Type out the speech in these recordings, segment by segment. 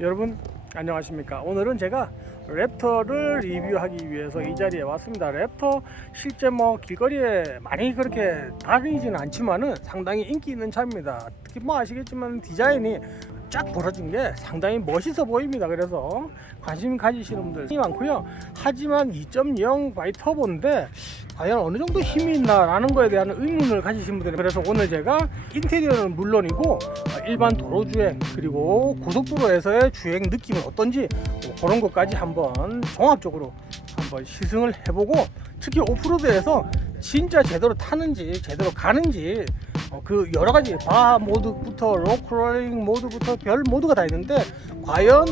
여러분 안녕하십니까. 오늘은 제가 랩터를 리뷰하기 위해서 이 자리에 왔습니다. 랩터 실제 길거리에 많이 그렇게 다니지는 않지만은 상당히 인기 있는 차입니다. 특히 아시겠지만 디자인이 쫙 벌어진 게 상당히 멋있어 보입니다. 그래서 관심 가지시는 분들이 많고요. 하지만 2.0 바이터보인데 과연 어느 정도 힘이 있나 라는 거에 대한 의문을 가지신 분들이, 그래서 오늘 제가 인테리어는 물론이고 일반 도로 주행 그리고 고속도로에서의 주행 느낌은 어떤지 그런 것까지 한번 종합적으로 한번 시승을 해보고, 특히 오프로드에서 진짜 제대로 타는지 제대로 가는지 그 여러 가지 바 모드부터 로크롤링 모드부터 별 모드가 다 있는데 과연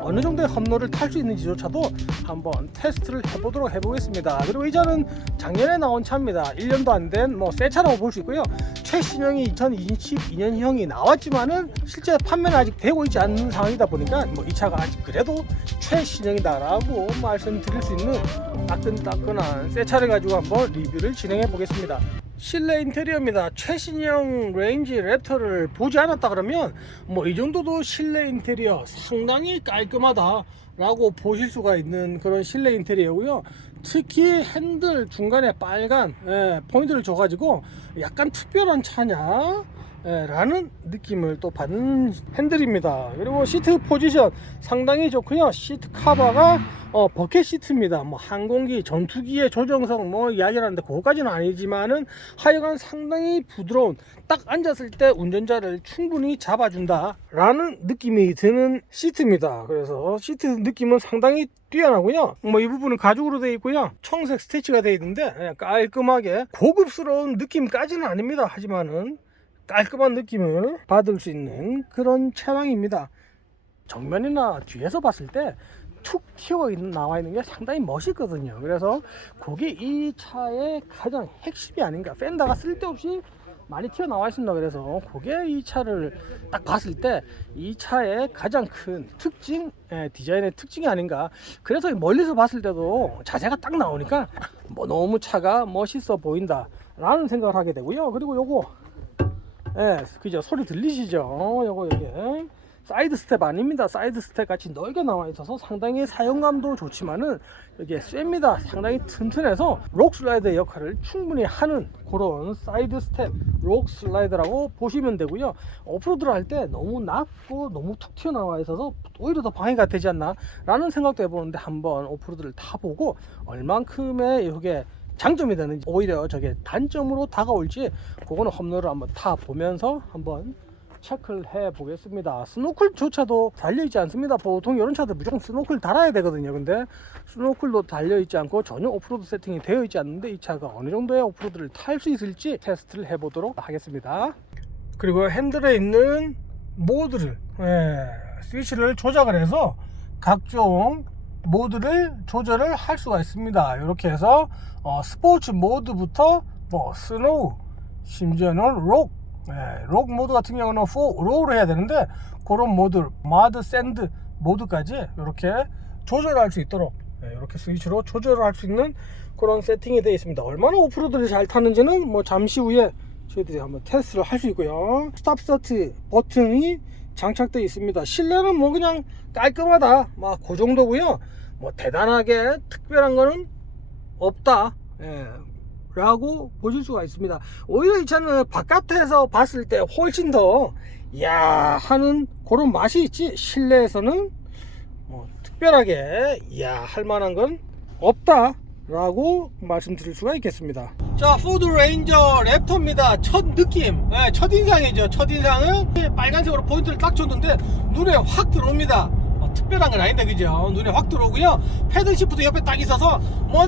어느 정도의 험로를 탈 수 있는지조차도 한번 테스트를 해보겠습니다. 그리고 이 차는 작년에 나온 차입니다. 1년도 안 된 새 차라고 볼 수 있고요. 최신형이 2022년형이 나왔지만은 실제 판매는 아직 되고 있지 않는 상황이다 보니까 이 차가 아직 그래도 최신형이다라고 말씀드릴 수 있는 따끈따끈한 새 차를 가지고 한번 리뷰를 진행해 보겠습니다. 실내 인테리어입니다. 최신형 레인지 랩터를 보지 않았다 그러면 이 정도도 실내 인테리어 상당히 깔끔하다 라고 보실 수가 있는 그런 실내 인테리어고요. 특히 핸들 중간에 빨간 포인트를 줘가지고 약간 특별한 차냐 라는 느낌을 또 받는 핸들입니다. 그리고 시트 포지션 상당히 좋고요. 시트 카바가 버켓 시트입니다. 항공기 전투기의 조정성 이야기를 하는데 그거까지는 아니지만은 하여간 상당히 부드러운, 딱 앉았을 때 운전자를 충분히 잡아준다 라는 느낌이 드는 시트입니다. 그래서 시트 느낌은 상당히 뛰어나고요. 이 부분은 가죽으로 되어 있고요. 청색 스티치가 되어 있는데 깔끔하게 고급스러운 느낌까지는 아닙니다. 하지만은 깔끔한 느낌을 받을 수 있는 그런 차량입니다. 정면이나 뒤에서 봤을 때 툭 나와 있는 게 상당히 멋있거든요. 그래서 그게 이 차의 가장 핵심이 아닌가. 펜더가 쓸데없이 많이 튀어나와 있습니다. 그래서 그게 이 차를 딱 봤을 때 이 차의 가장 큰 특징, 디자인의 특징이 아닌가. 그래서 멀리서 봤을 때도 자세가 딱 나오니까 너무 차가 멋있어 보인다 라는 생각을 하게 되고요. 그리고 요거 그죠? 소리 들리시죠? 요거 이게 사이드 스텝 아닙니다. 사이드 스텝 같이 넓게 나와 있어서 상당히 사용감도 좋지만은 이게 셉니다. 상당히 튼튼해서 록 슬라이드의 역할을 충분히 하는 그런 사이드 스텝 록 슬라이드라고 보시면 되고요. 오프로드를 할 때 너무 낮고 너무 툭 튀어나와 있어서 오히려 더 방해가 되지 않나 라는 생각도 해보는데, 한번 오프로드를 타보고 얼만큼의 이게 장점이 되는지, 오히려 저게 단점으로 다가올지, 그거는 험로를 한번 타보면서 한번 체크를 해 보겠습니다. 스노클조차도 달려있지 않습니다. 보통 이런 차들 무조건 스노클 달아야 되거든요. 근데 스노클도 달려있지 않고 전혀 오프로드 세팅이 되어 있지 않는데 이 차가 어느 정도의 오프로드를 탈 수 있을지 테스트를 해 보도록 하겠습니다. 그리고 핸들에 있는 모드를 스위치를 조작을 해서 각종 모드를 조절을 할 수가 있습니다. 이렇게 해서 스포츠 모드부터 스노우, 심지어는 록 모드 같은 경우는 4로우를 해야 되는데 그런 모드, 마드, 샌드 모드까지 이렇게 조절할 수 있도록 이렇게 스위치로 조절을 할 수 있는 그런 세팅이 되어 있습니다. 얼마나 오프로드를 잘 타는지는 잠시 후에 저희들이 한번 테스트를 할 수 있고요. 스탑 스타트 버튼이 장착되어 있습니다. 실내는 그냥 깔끔하다 그 정도고요. 대단하게 특별한 거는 없다 라고 보실 수가 있습니다. 오히려 이 차는 바깥에서 봤을 때 훨씬 더 야 하는 그런 맛이 있지, 실내에서는 특별하게 야 할 만한 건 없다 라고 말씀드릴 수가 있겠습니다. 자, 포드 레인저 랩터입니다. 첫 느낌, 첫인상이죠. 첫인상은 빨간색으로 포인트를 딱 줬는데 눈에 확 들어옵니다. 특별한 건 아닌데 그죠? 눈에 확 들어오고요. 패들 시프트 옆에 딱 있어서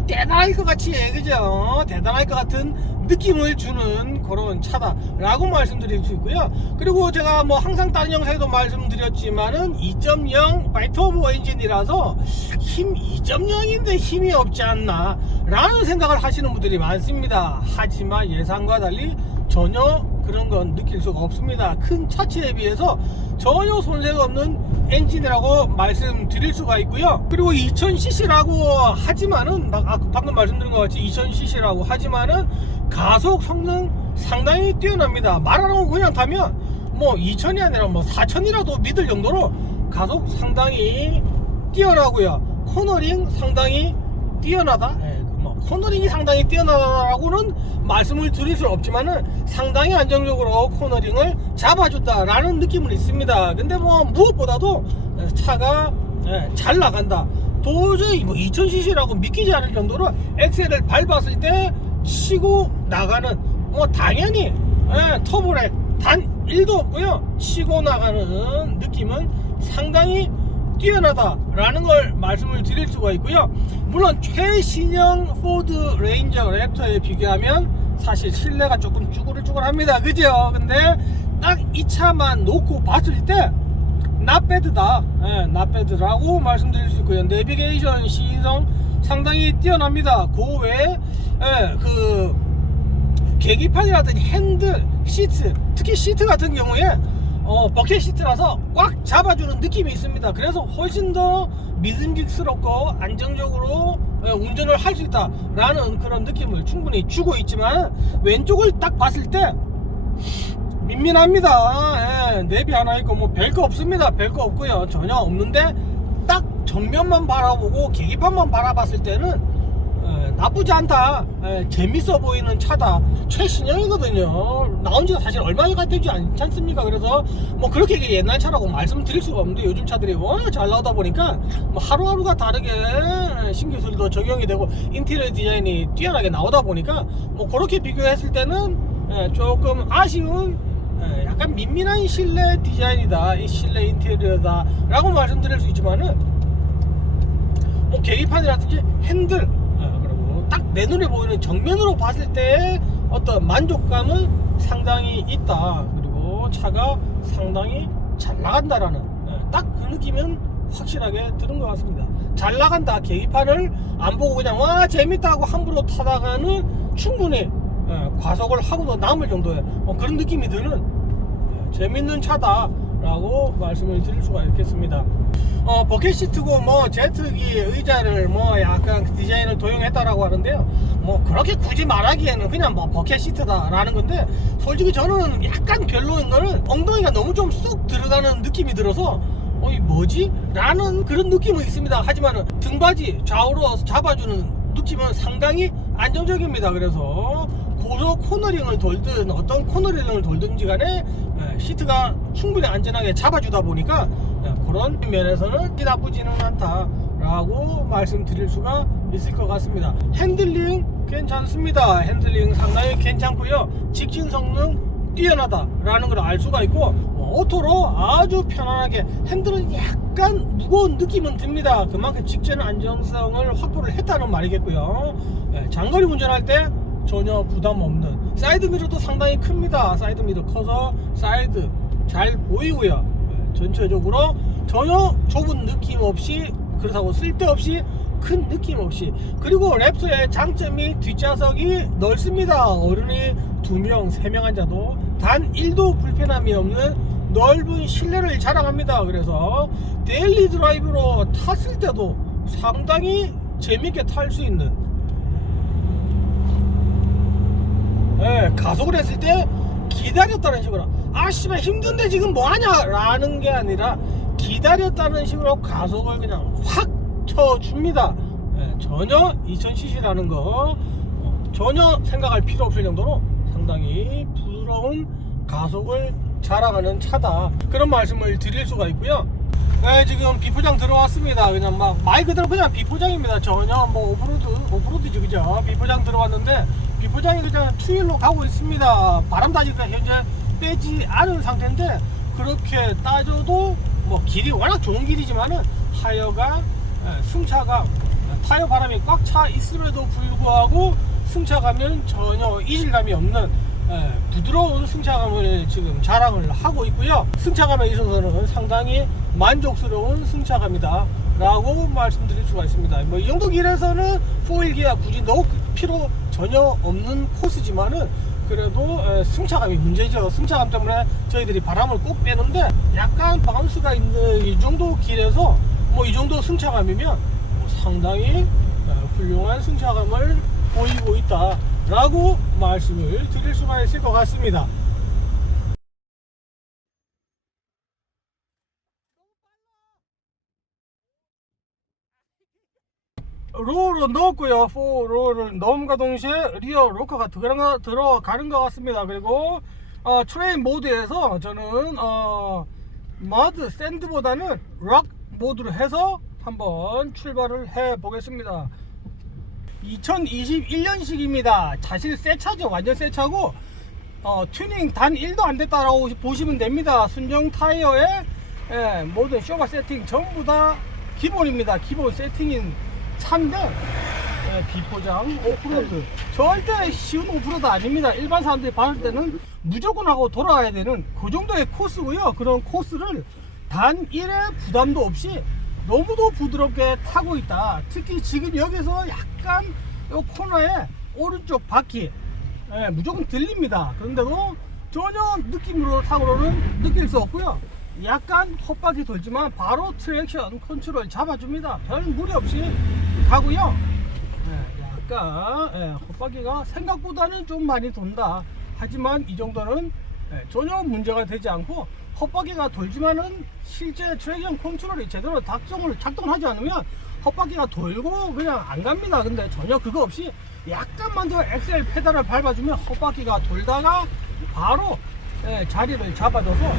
대단할 것 같이, 그죠? 대단할 것 같은 느낌을 주는 그런 차다 라고 말씀드릴 수 있고요. 그리고 제가 항상 다른 영상에도 말씀드렸지만은 2.0 바이터보 엔진이라서 2.0인데 힘이 없지 않나 라는 생각을 하시는 분들이 많습니다. 하지만 예상과 달리 전혀 그런 건 느낄 수가 없습니다. 큰 차체에 비해서 전혀 손색가 없는 엔진이라고 말씀드릴 수가 있고요. 그리고 2000cc라고 하지만은 방금 말씀드린 것 같이 2000cc라고 하지만은 가속 성능 상당히 뛰어납니다. 말 안 하고 그냥 타면 2000이 아니라 4000이라도 믿을 정도로 가속 상당히 뛰어나고요. 코너링 상당히 뛰어나다. 코너링이 상당히 뛰어나다라고는 말씀을 드릴 수 없지만은 상당히 안정적으로 코너링을 잡아준다라는 느낌은 있습니다. 근데 뭐 무엇보다도 차가 잘 나간다. 도저히 뭐 2000cc라고 믿기지 않을 정도로 엑셀을 밟았을 때 치고 나가는, 뭐 당연히 터보에 단 1도 없고요. 치고 나가는 느낌은 상당히 뛰어나다라는 걸 말씀을 드릴 수가 있고요. 물론 최신형 포드 레인저 랩터에 비교하면 사실 실내가 조금 쭈글쭈글합니다. 그죠? 근데 딱 이 차만 놓고 봤을 때 낫배드다, 낫배드라고 말씀드릴 수 있고요. 내비게이션 시인성 상당히 뛰어납니다. 그 외에 그 계기판이라든지 핸들, 시트, 특히 시트 같은 경우에 버켓 시트라서 꽉 잡아주는 느낌이 있습니다. 그래서 훨씬 더 믿음직스럽고 안정적으로 운전을 할 수 있다라는 그런 느낌을 충분히 주고 있지만, 왼쪽을 딱 봤을 때 민민합니다. 내비 하나 있고 뭐 별거 없습니다. 별거 없고요. 전혀 없는데 딱 전면만 바라보고 계기판만 바라봤을 때는 나쁘지 않다, 재밌어 보이는 차다. 최신형이거든요. 나온 지가 사실 얼마가 되지 않지 않습니까? 그래서 뭐 그렇게 옛날 차라고 말씀드릴 수가 없는데, 요즘 차들이 워낙 잘 나오다 보니까 뭐 하루하루가 다르게 신기술도 적용이 되고 인테리어 디자인이 뛰어나게 나오다 보니까 뭐 그렇게 비교했을 때는 조금 아쉬운, 약간 민민한 실내 디자인이다, 이 실내 인테리어다 라고 말씀드릴 수 있지만은, 뭐 계기판이라든지 핸들, 딱 내 눈에 보이는 정면으로 봤을 때 어떤 만족감은 상당히 있다. 그리고 차가 상당히 잘 나간다라는 딱 그 느낌은 확실하게 드는 것 같습니다. 잘 나간다. 계기판을 안 보고 그냥 와 재밌다고 함부로 타다가는 충분히 과속을 하고도 남을 정도의 그런 느낌이 드는 재밌는 차다 라고 말씀을 드릴 수가 있겠습니다. 버켓 시트고 뭐 제트기 의자를 뭐 약간 디자인을 도용했다라고 하는데요. 뭐 그렇게 굳이 말하기에는 그냥 뭐 버켓 시트다 라는 건데, 솔직히 저는 약간 별로인 거는 엉덩이가 너무 좀 쑥 들어가는 느낌이 들어서 이 뭐지? 라는 그런 느낌은 있습니다. 하지만 등받이 좌우로 잡아주는 느낌은 상당히 안정적입니다. 그래서 고속 코너링을 돌든 어떤 코너링을 돌든지 간에 시트가 충분히 안전하게 잡아주다 보니까 그런 면에서는 나쁘지는 않다 라고 말씀드릴 수가 있을 것 같습니다. 핸들링 괜찮습니다. 핸들링 상당히 괜찮고요. 직진 성능 뛰어나다 라는 걸 알 수가 있고, 오토로 아주 편안하게, 핸들은 약간 무거운 느낌은 듭니다. 그만큼 직진 안정성을 확보를 했다는 말이겠고요. 장거리 운전할 때 전혀 부담 없는, 사이드 미러도 상당히 큽니다. 사이드 미러 커서 사이드 잘 보이고요. 전체적으로 전혀 좁은 느낌 없이, 그렇다고 쓸데없이 큰 느낌 없이. 그리고 랩터의 장점이 뒷좌석이 넓습니다. 어른이 2명, 3명 앉아도 단 1도 불편함이 없는 넓은 실내를 자랑합니다. 그래서 데일리 드라이브로 탔을 때도 상당히 재밌게 탈 수 있는, 가속을 했을 때 기다렸다는 식으로, 씨발 힘든데 지금 뭐하냐 라는 게 아니라 기다렸다는 식으로 가속을 그냥 확 쳐줍니다. 전혀 2000cc라는 거 전혀 생각할 필요 없을 정도로 상당히 부드러운 가속을 자랑하는 차다, 그런 말씀을 드릴 수가 있고요. 지금 비포장 들어왔습니다. 그냥 막 말 그대로 그냥 비포장입니다. 전혀 뭐 오프로드지 그죠? 비포장 들어왔는데 비포장이 그냥 투일로 가고 있습니다. 바람다지가 현재 빼지 않은 상태인데, 그렇게 따져도 뭐 길이 워낙 좋은 길이지만은 하여간 승차감, 타이어 바람이 꽉 차 있음에도 불구하고 승차감은 전혀 이질감이 없는 부드러운 승차감을 지금 자랑을 하고 있고요. 승차감에 있어서는 상당히 만족스러운 승차감이다 라고 말씀드릴 수가 있습니다. 뭐 이 정도 길에서는 4일 기아 굳이 넣을 필요 전혀 없는 코스지만은, 그래도 승차감이 문제죠. 승차감 때문에 저희들이 바람을 꼭 빼는데, 약간 바운스가 있는 이 정도 길에서 뭐 이 정도 승차감이면 상당히 훌륭한 승차감을 보이고 있다 라고 말씀을 드릴 수가 있을 것 같습니다. 로우로 넣었고요. 4로우를 넣음과 동시에 리어 로커가 들어가는 것 같습니다. 그리고 트레인 모드에서 저는 머드 샌드보다는 락 모드로 해서 한번 출발을 해 보겠습니다. 2021년식입니다. 사실 새 차죠. 완전 새 차고 튜닝 단 1도 안 됐다라고 보시면 됩니다. 순정 타이어에 모든 쇼바 세팅 전부 다 기본입니다. 기본 세팅인 차인데 비포장 오프로드 절대 쉬운 오프로드 아닙니다. 일반 사람들이 봤을 때는 무조건 하고 돌아가야 되는 그 정도의 코스고요. 그런 코스를 단 1의 부담도 없이 너무도 부드럽게 타고 있다. 특히 지금 여기서 약간 이 코너에 오른쪽 바퀴 무조건 들립니다. 그런데도 전혀 느낌으로 타고로는 느낄 수 없고요. 약간 헛바퀴 돌지만 바로 트랙션 컨트롤 잡아줍니다. 별 무리 없이 가고요. 약간 헛바퀴가 생각보다는 좀 많이 돈다. 하지만 이 정도는 전혀 문제가 되지 않고, 헛바퀴가 돌지만은 실제 트랙션 컨트롤이 제대로 작동하지 않으면 헛바퀴가 돌고 그냥 안 갑니다. 근데 전혀 그거 없이 약간만 더 엑셀 페달을 밟아주면 헛바퀴가 돌다가 바로 자리를 잡아줘서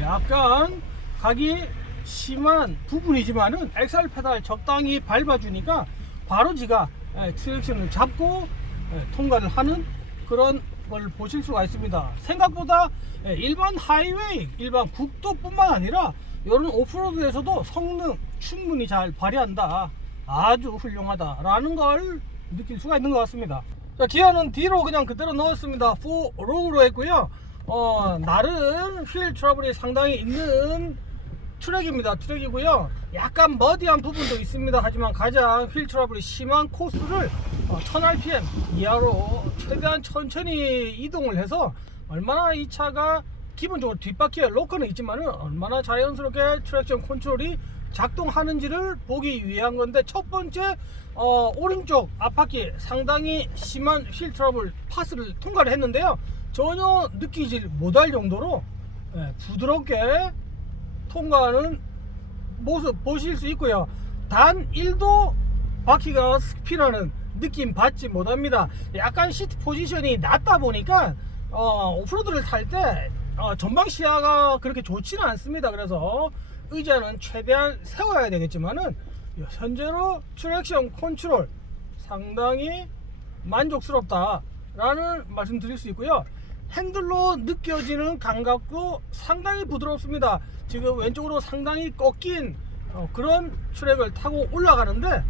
약간 각이 심한 부분이지만은 엑셀 페달 적당히 밟아주니까 바로 지가 트랙션을 잡고 통과를 하는 그런 걸 보실 수가 있습니다. 생각보다 일반 하이웨이, 일반 국도뿐만 아니라 이런 오프로드에서도 성능 충분히 잘 발휘한다. 아주 훌륭하다라는 걸 느낄 수가 있는 것 같습니다. 자, 기어는 뒤로 그냥 그대로 넣었습니다. 4로우로 했고요. 나름 휠 트러블이 상당히 있는 트랙이고요. 약간 머디한 부분도 있습니다. 하지만 가장 휠 트러블이 심한 코스를 1000rpm 이하로 최대한 천천히 이동을 해서 얼마나 이 차가 기본적으로 뒷바퀴에 로커는 있지만은 얼마나 자연스럽게 트랙션 컨트롤이 작동하는지를 보기 위한 건데, 첫 번째 오른쪽 앞바퀴 상당히 심한 휠 트러블 파스를 통과를 했는데요. 전혀 느끼지 못할 정도로 부드럽게 통과하는 모습 보실 수 있고요. 단 1도 바퀴가 스피나는 느낌 받지 못합니다. 약간 시트 포지션이 낮다 보니까 오프로드를 탈 때 전방 시야가 그렇게 좋지는 않습니다. 그래서 의자는 최대한 세워야 되겠지만은 현재로 트랙션 컨트롤 상당히 만족스럽다 라는 말씀 드릴 수 있고요. 핸들로 느껴지는 감각도 상당히 부드럽습니다. 지금 왼쪽으로 상당히 꺾인 그런 트랙을 타고 올라가는데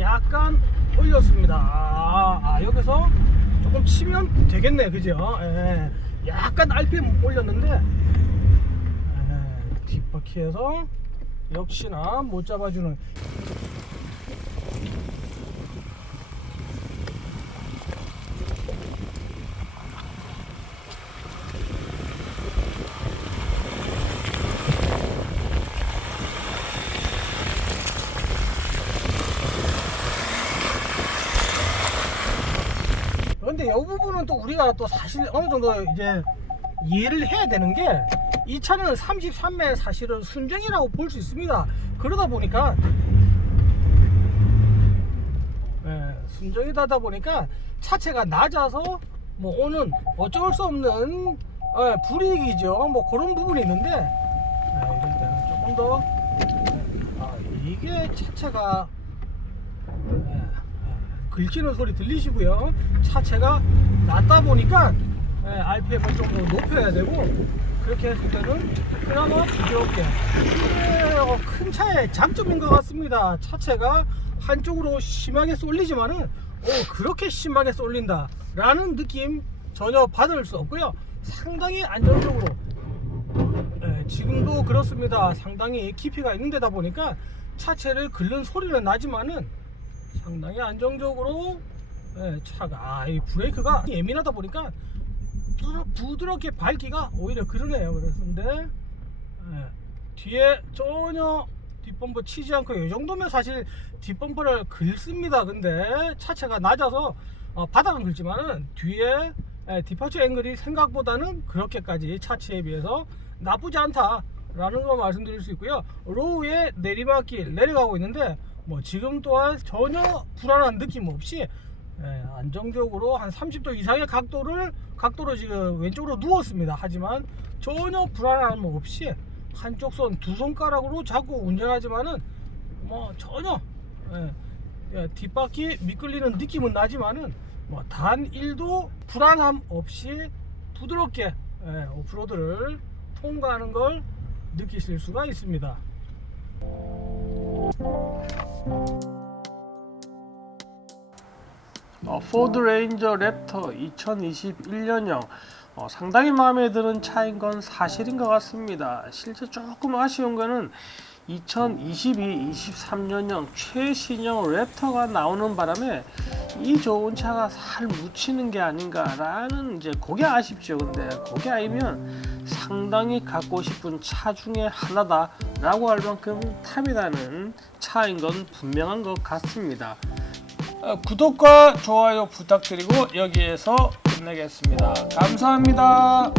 약간 올렸습니다. 여기서 조금 치면 되겠네, 그죠? 약간 RPM 올렸는데 뒷바퀴에서 역시나 못 잡아주는. 근데 이 부분은 또 우리가 또 사실 어느 정도 이제 이해를 해야 되는 게, 이 차는 33매 사실은 순정이라고 볼 수 있습니다. 그러다 보니까 순정이다 보니까 차체가 낮아서 뭐 오는 어쩔 수 없는 불이익이죠. 뭐 그런 부분이 있는데, 이럴 때는 조금 더 이게 차체가 긁히는 소리 들리시고요. 차체가 낮다 보니까 RPM을 좀 더 높여야 되고, 그렇게 했을 때는 그나마 부드럽게. 이게 큰 차의 장점인 것 같습니다. 차체가 한쪽으로 심하게 쏠리지만은 그렇게 심하게 쏠린다 라는 느낌 전혀 받을 수 없고요. 상당히 안정적으로 지금도 그렇습니다. 상당히 깊이가 있는 데다 보니까 차체를 긁는 소리는 나지만은 상당히 안정적으로 차가 이 브레이크가 예민하다 보니까 부드럽게 밟기가 오히려 그러네요. 그런데 뒤에 전혀 뒷범퍼 치지 않고, 이 정도면 사실 뒷범퍼를 긁습니다. 근데 차체가 낮아서 바닥은 긁지만은 뒤에 디파처 앵글이 생각보다는 그렇게까지 차체에 비해서 나쁘지 않다 라는 거 말씀드릴 수 있고요. 로우에 내리막길 내려가고 있는데 뭐 지금 또한 전혀 불안한 느낌 없이 안정적으로 한 30도 이상의 각도로 지금 왼쪽으로 누웠습니다. 하지만 전혀 불안함 없이 한쪽 손 두 손가락으로 잡고 운전하지만은 뭐 전혀 뒷바퀴 미끌리는 느낌은 나지만은 뭐 단 1도 불안함 없이 부드럽게 오프로드를 통과하는 걸 느끼실 수가 있습니다. 포드 레인저 랩터 2021년형 상당히 마음에 드는 차인 건 사실인 것 같습니다. 실제 조금 아쉬운 거는 2022-23년형 최신형 랩터가 나오는 바람에 이 좋은 차가 살 묻히는 게 아닌가라는 이제 그게 아쉽죠. 근데 그게 아니면 상당히 갖고 싶은 차 중에 하나다라고 할 만큼 탐이 나는 차인 건 분명한 것 같습니다. 구독과 좋아요 부탁드리고 여기에서 끝내겠습니다. 감사합니다.